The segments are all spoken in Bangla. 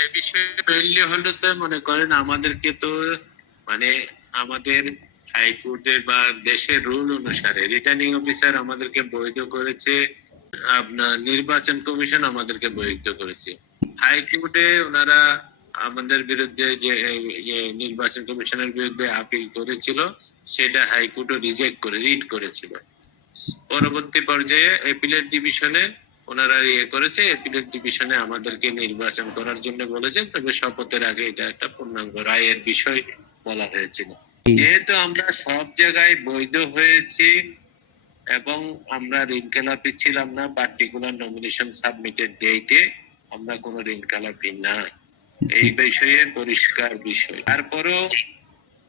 এই বিষয়ে মেইনলি হলো তো মনে করেন আমাদেরকে তো মানে আমাদের হাইকোর্টের বা দেশের রুল অনুসারে রিটার্নিং অফিসার আমাদেরকে বৈধ করেছে, আপনার নির্বাচন কমিশন আমাদেরকে বৈধ করেছে। হাইকোর্টে ওনারা আমাদের বিরুদ্ধে যে নির্বাচন কমিশনের বিরুদ্ধে আপিল করেছিল সেটা হাইকোর্টও রিজেক্ট করে রিট করেছিল। পরবর্তী পর্যায়ে অ্যাপিলেট ডিভিশনে ওনারা করেছে, অ্যাপিলেট ডিভিশনে আমাদেরকে নির্বাচন করার জন্য বলেছে, তবে শপথের আগে এটা একটা পূর্ণাঙ্গ রায়ের বিষয় বলা হয়েছিল। যেহেতু আমরা সব জায়গায় বৈধ হয়েছি এবং আমরা ঋণ খেলাপি ছিলাম না, পার্টিকুলার নমিনেশন সাবমিটেড ডেটে আমরা কোনো ঋণ খেলাপি না, এই বিষয়ে পরিষ্কার বিষয়। তারপরেও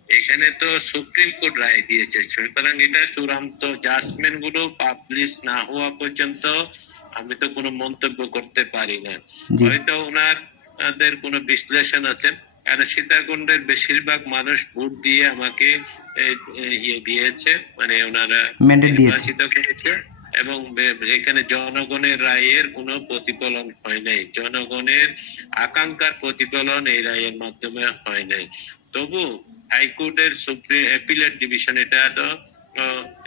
এখানে তো সুপ্রিম কোর্ট রায় দিয়েছে, সুতরাং এটা চূড়ান্ত জাজমেন্ট গুলো পাবলিশ না হওয়া পর্যন্ত আমি তো কোনো মন্তব্য করতে পারি না। হয়তো ওনাদের কোনো বিশ্লেষণ আছে, কারণ সীতাকুণ্ডের বেশিরভাগ মানুষ ভোট দিয়ে আমাকে দিয়েছে, মানে ওনারা নির্বাচিত করেছে, এবং এখানে জনগণের রায়ের কোনো প্রতিফলন হয় নাই, জনগণের আকাঙ্ক্ষার প্রতিফলন এই রায়ের মাধ্যমে হয় নাই। তবু হাইকোর্টের সুপ্রিম অ্যাপিলেট ডিভিশন, এটা তো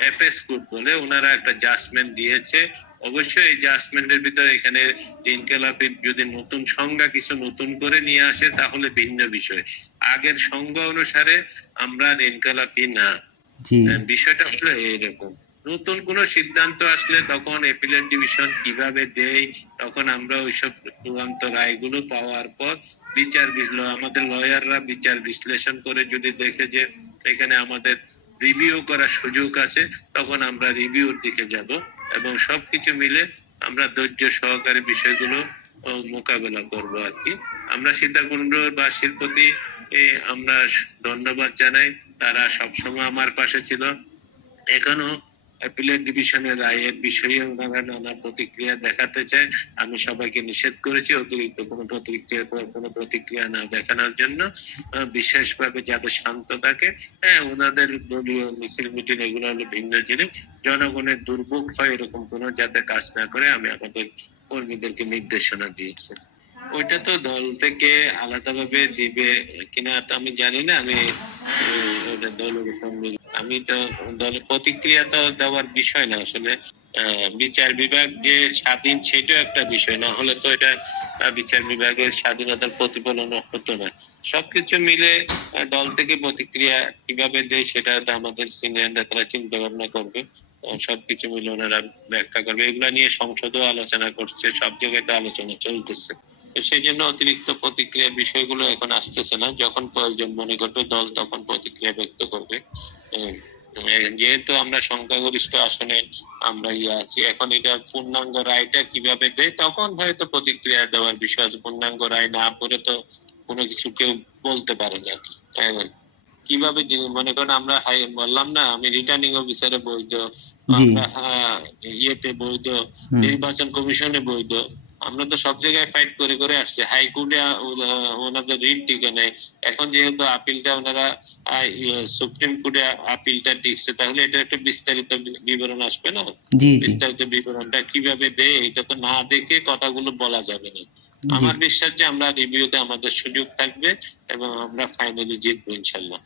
এফএস কোর্ট বলে, ওনারা একটা জাজমেন্ট দিয়েছে। অবশ্যই এই জাজমেন্টের ভিতরে এখানে ইনকেলাপির যদি নতুন সংজ্ঞা কিছু নতুন করে নিয়ে আসে তাহলে ভিন্ন বিষয়, আগের সংজ্ঞা অনুসারে আমরা ইনকেলাপি না। বিষয়টা হলো এইরকম, নতুন কোন সিদ্ধান্ত আসলে তখন অ্যাপিলেট ডিভিশন কিভাবে দেয়, তখন আমরা ওইসব চূড়ান্ত রায়গুলো পাওয়ার পর বিচার আমাদের লয়াররা বিচার বিশ্লেষণ করে যদি দেখে যে এখানে আমাদের রিভিউ করার সুযোগ আছে, তখন আমরা রিভিউর দিকে যাব এবং সবকিছু মিলে আমরা ধৈর্য সহকারে বিষয়গুলো মোকাবেলা করব আর কি। আমরা সীতাকুণ্ডবাসীর প্রতি আমরা ধন্যবাদ জানাই, তারা সবসময় আমার পাশে ছিল। এখনো অ্যাপিলেট ডিভিশনের রায়ের বিষয়ে ওনারা নানা প্রতিক্রিয়া দেখাতে চায়, আমি সবাইকে নিষেধ করেছি অতিরিক্ত কোনো প্রতিক্রিয়া না দেখানোর জন্য, বিশেষভাবে যাতে শান্ত থাকে। হ্যাঁ, ওনাদের দলীয় মিছিল মিটিং এগুলো হলো ভিন্ন জিনিস, জনগণের দুর্ভোগ হয় এরকম কোনো যাতে কাজ না করে আমি আমাদের কর্মীদেরকে নির্দেশনা দিয়েছি। ওইটা তো দল থেকে আলাদাভাবে দিবে কিনা তো আমি জানি না, আমি দলের উপর আমি তো দলের প্রতিক্রিয়া তো দেওয়ার বিষয় না আসলে। বিচার বিভাগ যে স্বাধীন সেটাও একটা বিষয়, না হলে তো এটা বিচার বিভাগের স্বাধীনতার প্রতিফলন হতো না। সবকিছু মিলে দল থেকে প্রতিক্রিয়া কিভাবে দেয় সেটা তো আমাদের সিনিয়ররা তারা চিন্তা ভাবনা করবে, সবকিছু মিলে ওনারা ব্যাখ্যা করবে। এগুলা নিয়ে সংসদও আলোচনা করছে, সব জায়গায় তো আলোচনা চলতেছে। সেই জন্য অতিরিক্ত প্রতিক্রিয়া বিষয়গুলো এখন আসতেছে না, যখন প্রয়োজন মনে করবে দল তখন প্রতিক্রিয়া ব্যক্ত করবে। যেহেতু আমরা সংখ্যাগরিষ্ঠ আসনে আমরা আছি, এখন এটা পূর্ণাঙ্গ রায়টা কিভাবে দেয় তখন হয়তো প্রতিক্রিয়া দেওয়ার বিষয় আছে। পূর্ণাঙ্গ রায় না পড়ে তো কোনো কিছু কেউ বলতে পারে না। কিভাবে মনে করেন আমরা বললাম না আমি রিটার্নিং অফিসারে বৈধ, আমরা ইয়েতে বৈধ, নির্বাচন কমিশনে বৈধ, আমরা তো সব জায়গায় ফাইট করে করে আসছি। হাইকোর্টে ওনাদের রিট টিকে নেই, এখন যেহেতু আপিলটা ওনারা সুপ্রিম কোর্টে আপিলটা টিকছে, তাহলে এটা একটা বিস্তারিত বিবরণ আসবে না, বিস্তারিত বিবরণটা কিভাবে দেয় এটা তো না দেখে কথাগুলো বলা যাবে না। আমার বিশ্বাস যে আমরা রিভিউতে আমাদের সুযোগ থাকবে এবং আমরা ফাইনালি জিতবো ইনশাল্লাহ।